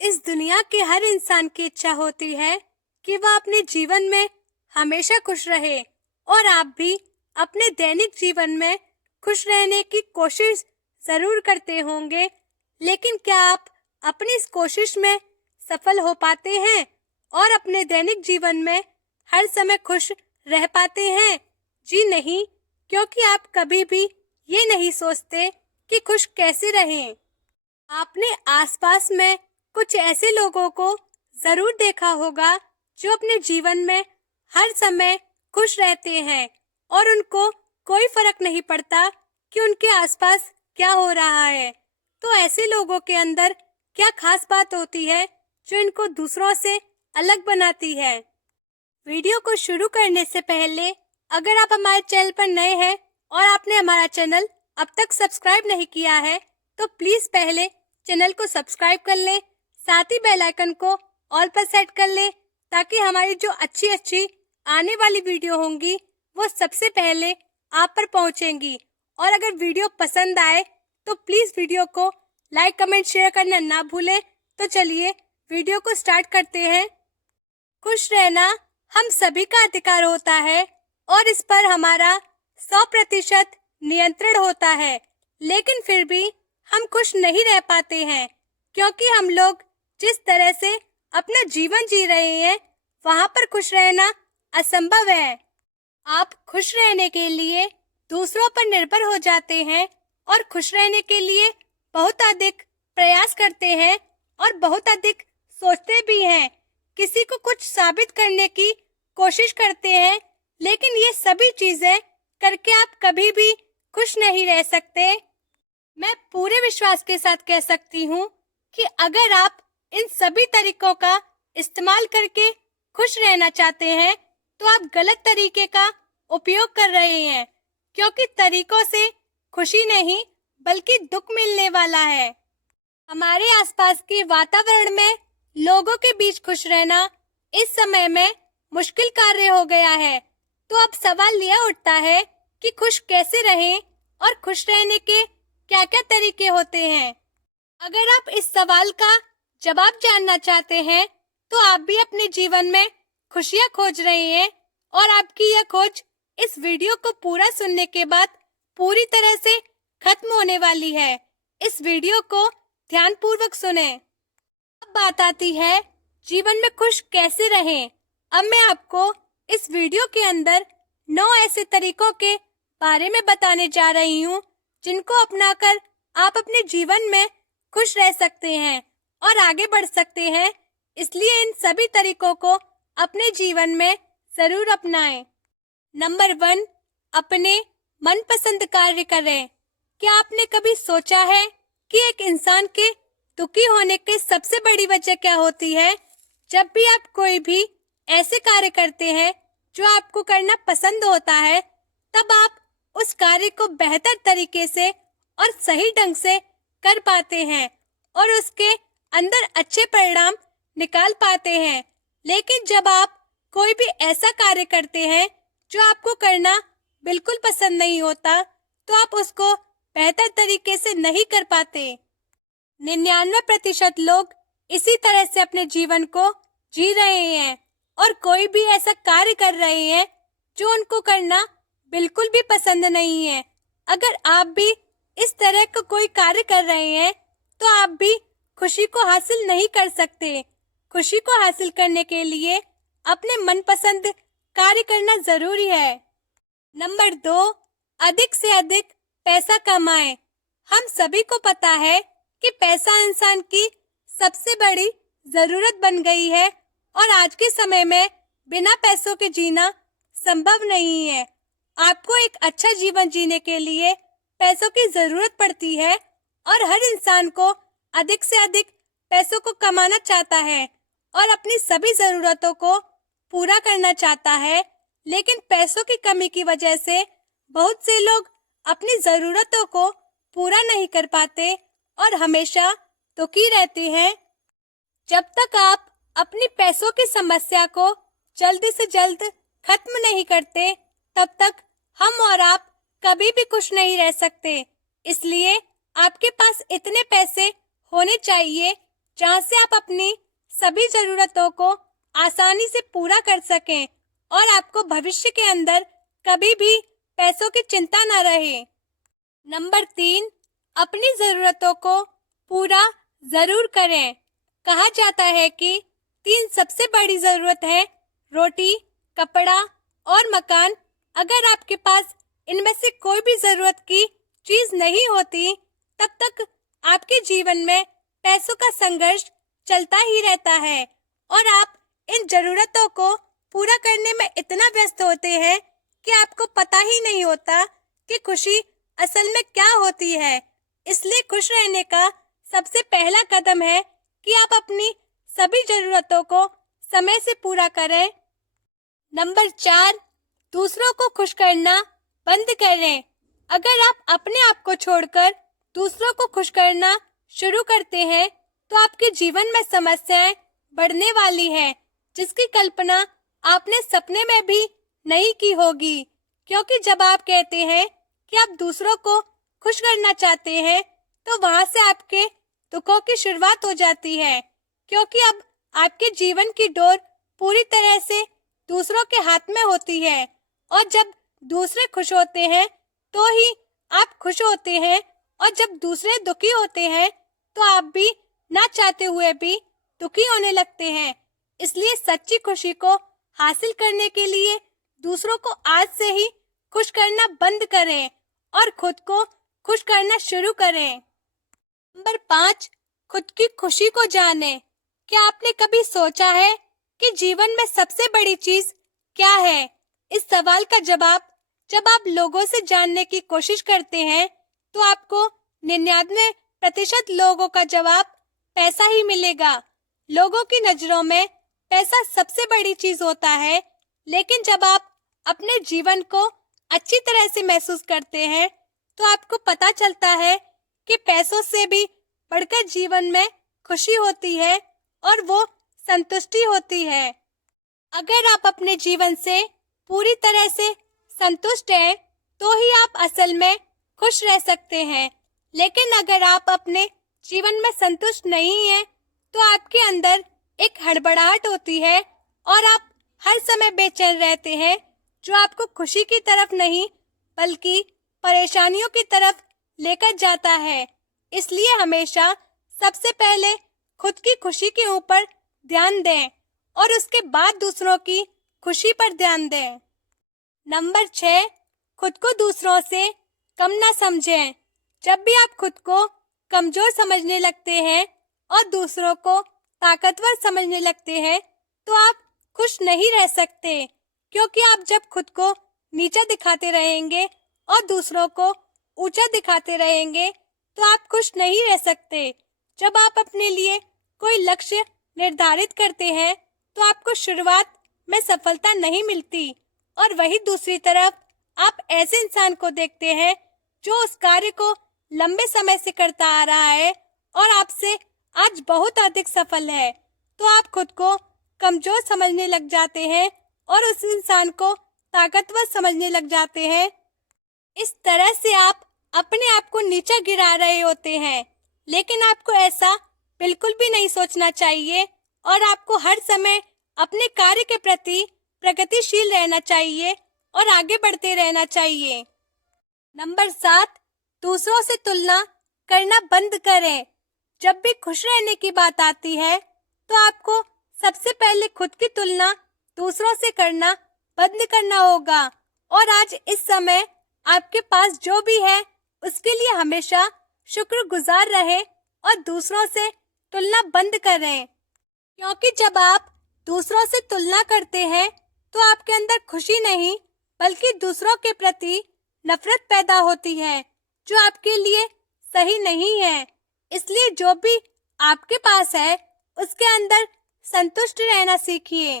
इस दुनिया के हर इंसान की इच्छा होती है कि वह अपने जीवन में हमेशा खुश रहे और आप भी अपने दैनिक जीवन में खुश रहने की कोशिश जरूर करते होंगे। लेकिन क्या आप अपनी इस कोशिश में सफल हो पाते हैं और अपने दैनिक जीवन में हर समय खुश रह पाते हैं? जी नहीं, क्योंकि आप कभी भी ये नहीं सोचते कि खुश कैसे रहें। आपने आसपास में कुछ ऐसे लोगों को जरूर देखा होगा जो अपने जीवन में हर समय खुश रहते हैं और उनको कोई फर्क नहीं पड़ता कि उनके आसपास क्या हो रहा है। तो ऐसे लोगों के अंदर क्या खास बात होती है जो इनको दूसरों से अलग बनाती है? वीडियो को शुरू करने से पहले अगर आप हमारे चैनल पर नए हैं और आपने हमारा चैनल अब तक सब्सक्राइब नहीं किया है तो प्लीज पहले चैनल को सब्सक्राइब कर लें, साथ ही बेल आइकन को ऑल पर सेट कर लें ताकि हमारी जो अच्छी अच्छी आने वाली वीडियो होंगी वो सबसे पहले आप पर पहुंचेंगी। और अगर वीडियो पसंद आए तो प्लीज वीडियो को लाइक, कमेंट, शेयर करना ना भूलें। तो चलिए वीडियो को स्टार्ट करते हैं। खुश रहना हम सभी का अधिकार होता है और इस पर हमारा 100% नियंत्रण होता है, लेकिन फिर भी हम खुश नहीं रह पाते हैं क्योंकि हम लोग जिस तरह से अपना जीवन जी रहे हैं वहाँ पर खुश रहना असंभव है। आप खुश रहने के लिए दूसरों पर निर्भर हो जाते हैं और खुश रहने के लिए बहुत अधिक प्रयास करते हैं और बहुत अधिक सोचते भी हैं। किसी को कुछ साबित करने की कोशिश करते हैं, लेकिन ये सभी चीजें करके आप कभी भी खुश नहीं रह सकते। मैं पूरे विश्वास के साथ कह सकती हूँ कि अगर आप इन सभी तरीकों का इस्तेमाल करके खुश रहना चाहते हैं तो आप गलत तरीके का उपयोग कर रहे हैं, क्योंकि तरीकों से खुशी नहीं बल्कि दुख मिलने वाला है। हमारे आसपास के वातावरण में लोगों के बीच खुश रहना इस समय में मुश्किल कार्य हो गया है। तो अब सवाल यह उठता है कि खुश कैसे रहें और खुश रहने के क्या क्या तरीके होते हैं। अगर आप इस सवाल का जवाब जानना चाहते हैं तो आप भी अपने जीवन में खुशियां खोज रहे हैं और आपकी यह खोज इस वीडियो को पूरा सुनने के बाद पूरी तरह से खत्म होने वाली है। इस वीडियो को ध्यानपूर्वक सुनें। अब बात आती है जीवन में खुश कैसे रहें। अब मैं आपको इस वीडियो के अंदर 9 ऐसे तरीकों के बारे में बताने जा रही हूँ जिनको अपनाकर आप अपने जीवन में खुश रह सकते हैं और आगे बढ़ सकते हैं। इसलिए इन सभी तरीकों को अपने जीवन में जरूर अपनाएं। नंबर 1, अपने मनपसंद कार्य करें। क्या आपने कभी सोचा है कि एक इंसान के दुखी होने की सबसे बड़ी वजह क्या होती है? जब भी आप कोई भी ऐसे कार्य करते हैं जो आपको करना पसंद होता है, तब आप उस कार्य को बेहतर तरीके से और सही ढंग से कर पाते हैं और उसके अंदर अच्छे परिणाम निकाल पाते हैं। लेकिन जब आप कोई भी ऐसा कार्य करते हैं जो आपको करना बिल्कुल पसंद नहीं होता, तो आप उसको बेहतर तरीके से नहीं कर पाते। 99% लोग इसी तरह से अपने जीवन को जी रहे हैं और कोई भी ऐसा कार्य कर रहे हैं जो उनको करना बिल्कुल भी पसंद नहीं है। अगर आप भी इस तरह का कोई कार्य कर रहे हैं तो आप भी खुशी को हासिल नहीं कर सकते। खुशी को हासिल करने के लिए अपने मनपसंद कार्य करना जरूरी है। नंबर 2, अधिक से अधिक पैसा कमाएं। हम सभी को पता है कि पैसा इंसान की सबसे बड़ी जरूरत बन गई है और आज के समय में बिना पैसों के जीना संभव नहीं है। आपको एक अच्छा जीवन जीने के लिए पैसों की जरूरत पड़ती है और हर इंसान को अधिक से अधिक पैसों को कमाना चाहता है और अपनी सभी जरूरतों को पूरा करना चाहता है। लेकिन पैसों की कमी की वजह से बहुत से लोग अपनी जरूरतों को पूरा नहीं कर पाते और हमेशा दुखी रहते हैं। जब तक आप अपनी पैसों की समस्या को जल्दी से जल्द खत्म नहीं करते, तब तक हम और आप कभी भी खुश नहीं रह सकते। इसलिए आपके पास इतने पैसे होने चाहिए जहाँ से आप अपनी सभी जरूरतों को आसानी से पूरा कर सकें और आपको भविष्य के अंदर कभी भी पैसों की चिंता ना रहे। नंबर 3, अपनी जरूरतों को पूरा जरूर करें। कहा जाता है कि 3 सबसे बड़ी जरूरत है रोटी, कपड़ा और मकान। अगर आपके पास इनमें से कोई भी जरूरत की चीज नहीं होती, तब तक आपके जीवन में पैसों का संघर्ष चलता ही रहता है और आप इन जरूरतों को पूरा करने में इतना व्यस्त होते हैं कि आपको पता ही नहीं होता कि खुशी असल में क्या होती है। इसलिए खुश रहने का सबसे पहला कदम है कि आप अपनी सभी जरूरतों को समय से पूरा करें। नंबर 4, दूसरों को खुश करना बंद करें। अगर आप अपने आप को छोड़कर दूसरों को खुश करना शुरू करते हैं, तो आपके जीवन में समस्याएं बढ़ने वाली हैं, जिसकी कल्पना आपने सपने में भी नहीं की होगी। क्योंकि जब आप कहते हैं कि आप दूसरों को खुश करना चाहते हैं, तो वहां से आपके दुखों की शुरुआत हो जाती है। क्योंकि अब आपके जीवन की डोर पूरी तरह से दूसरों के हाथ में होती है और जब दूसरे खुश होते हैं तो ही आप खुश होते हैं, और जब दूसरे दुखी होते हैं तो आप भी ना चाहते हुए भी दुखी होने लगते हैं। इसलिए सच्ची खुशी को हासिल करने के लिए दूसरों को आज से ही खुश करना बंद करें और खुद को खुश करना शुरू करें। नंबर 5, खुद की खुशी को जानें। क्या आपने कभी सोचा है कि जीवन में सबसे बड़ी चीज क्या है? इस सवाल का जवाब जब आप लोगों से जानने की कोशिश करते हैं, तो आपको 99% लोगों का जवाब पैसा ही मिलेगा। लोगों की नजरों में पैसा सबसे बड़ी चीज होता है, लेकिन जब आप अपने जीवन को अच्छी तरह से महसूस करते हैं, तो आपको पता चलता है कि पैसों से भी बढ़कर जीवन में खुशी होती है और वो संतुष्टि होती है। अगर आप अपने जीवन से पूरी तरह से संतुष्ट हैं, तो ही आप असल में खुश रह सकते हैं। लेकिन अगर आप अपने जीवन में संतुष्ट नहीं हैं, तो आपके अंदर एक हड़बड़ाहट होती है और आप हर समय बेचैन रहते हैं, जो आपको खुशी की तरफ नहीं बल्कि परेशानियों की तरफ लेकर जाता है। इसलिए हमेशा सबसे पहले खुद की खुशी के ऊपर ध्यान दें और उसके बाद दूसरों की खुशी पर ध्यान दें। नंबर 6, खुद को दूसरों से कम ना समझें। जब भी आप खुद को कमजोर समझने लगते हैं और दूसरों को ताकतवर समझने लगते हैं, तो आप खुश नहीं रह सकते। क्योंकि आप जब खुद को नीचा दिखाते रहेंगे और दूसरों को ऊंचा दिखाते रहेंगे, तो आप खुश नहीं रह सकते। जब आप अपने लिए कोई लक्ष्य निर्धारित करते हैं, तो आपको शुरुआत में सफलता नहीं मिलती, और वही दूसरी तरफ आप ऐसे इंसान को देखते हैं जो उस कार्य को लंबे समय से करता आ रहा है और आपसे आज बहुत अधिक सफल है, तो आप खुद को कमजोर समझने लग जाते हैं और उस इंसान को ताकतवर समझने लग जाते हैं। इस तरह से आप अपने आप को नीचा गिरा रहे होते हैं, लेकिन आपको ऐसा बिल्कुल भी नहीं सोचना चाहिए और आपको हर समय अपने कार्य के प्रति प्रगतिशील रहना चाहिए और आगे बढ़ते रहना चाहिए। नंबर 7, दूसरों से तुलना करना बंद करें। जब भी खुश रहने की बात आती है, तो आपको सबसे पहले खुद की तुलना दूसरों से करना बंद करना होगा और आज इस समय आपके पास जो भी है उसके लिए हमेशा शुक्रगुजार रहे और दूसरों से तुलना बंद करें। क्योंकि जब आप दूसरों से तुलना करते हैं, तो आपके अंदर खुशी नहीं बल्कि दूसरों के प्रति नफरत पैदा होती है, जो आपके लिए सही नहीं है। इसलिए जो भी आपके पास है उसके अंदर संतुष्ट रहना सीखिए।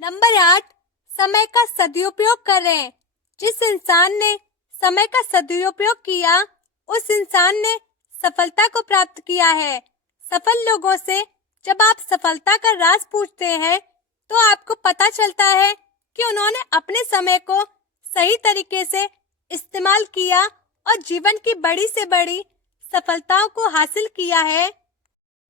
नंबर 8, समय का सदुपयोग करें। जिस इंसान ने समय का सदुपयोग किया, उस इंसान ने सफलता को प्राप्त किया है। सफल लोगों से जब आप सफलता का राज पूछते हैं, तो आपको पता चलता है कि उन्होंने अपने समय को सही तरीके से इस्तेमाल किया और जीवन की बड़ी से बड़ी सफलताओं को हासिल किया है।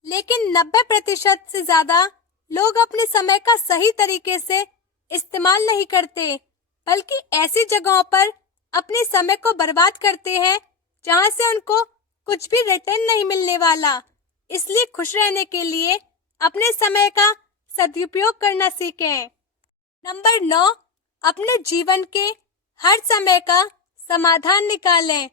लेकिन 90% से ज्यादा लोग अपने समय का सही तरीके से इस्तेमाल नहीं करते, बल्कि ऐसी जगहों पर अपने समय को बर्बाद करते हैं जहां से उनको कुछ भी रिटर्न नहीं मिलने वाला। इसलिए खुश रहने के लिए अपने समय का सदुपयोग करना सीखें। नंबर 9, अपने जीवन के हर समय का समाधान निकालें।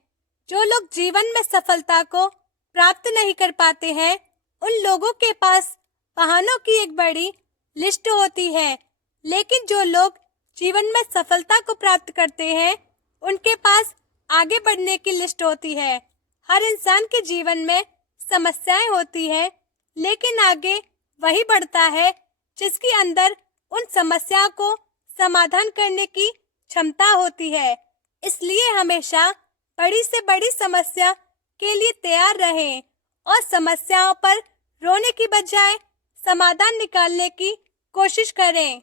जो लोग जीवन में सफलता को प्राप्त नहीं कर पाते हैं, उन लोगों के पास बहानों की एक बड़ी लिस्ट होती है, लेकिन जो लोग जीवन में सफलता को प्राप्त करते हैं, उनके पास आगे बढ़ने की लिस्ट होती है। हर इंसान के जीवन में समस्याएं होती हैं, लेकिन आगे वही बढ़ता है जिसके अंदर उन समस्याओं को समाधान करने की क्षमता होती है। इसलिए हमेशा बड़ी से बड़ी समस्या के लिए तैयार रहें और समस्याओं पर रोने की बजाय समाधान निकालने की कोशिश करें।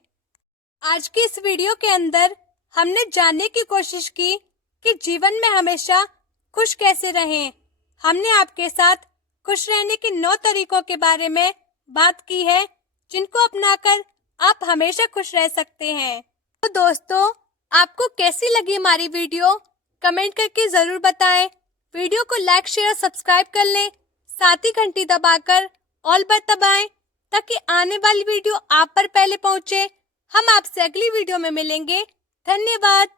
आज की इस वीडियो के अंदर हमने जानने की कोशिश की कि जीवन में हमेशा खुश कैसे रहें। हमने आपके साथ खुश रहने के 9 तरीकों के बारे में बात की है, जिनको अपनाकर आप हमेशा खुश रह सकते हैं। तो दोस्तों, आपको कैसी लगी हमारी वीडियो? कमेंट करके जरूर बताएं। वीडियो को लाइक, शेयर और सब्सक्राइब कर लें। साथ ही घंटी दबाकर ऑल पर दबाएं ताकि आने वाली वीडियो आप पर पहले पहुंचे। हम आपसे अगली वीडियो में मिलेंगे। धन्यवाद।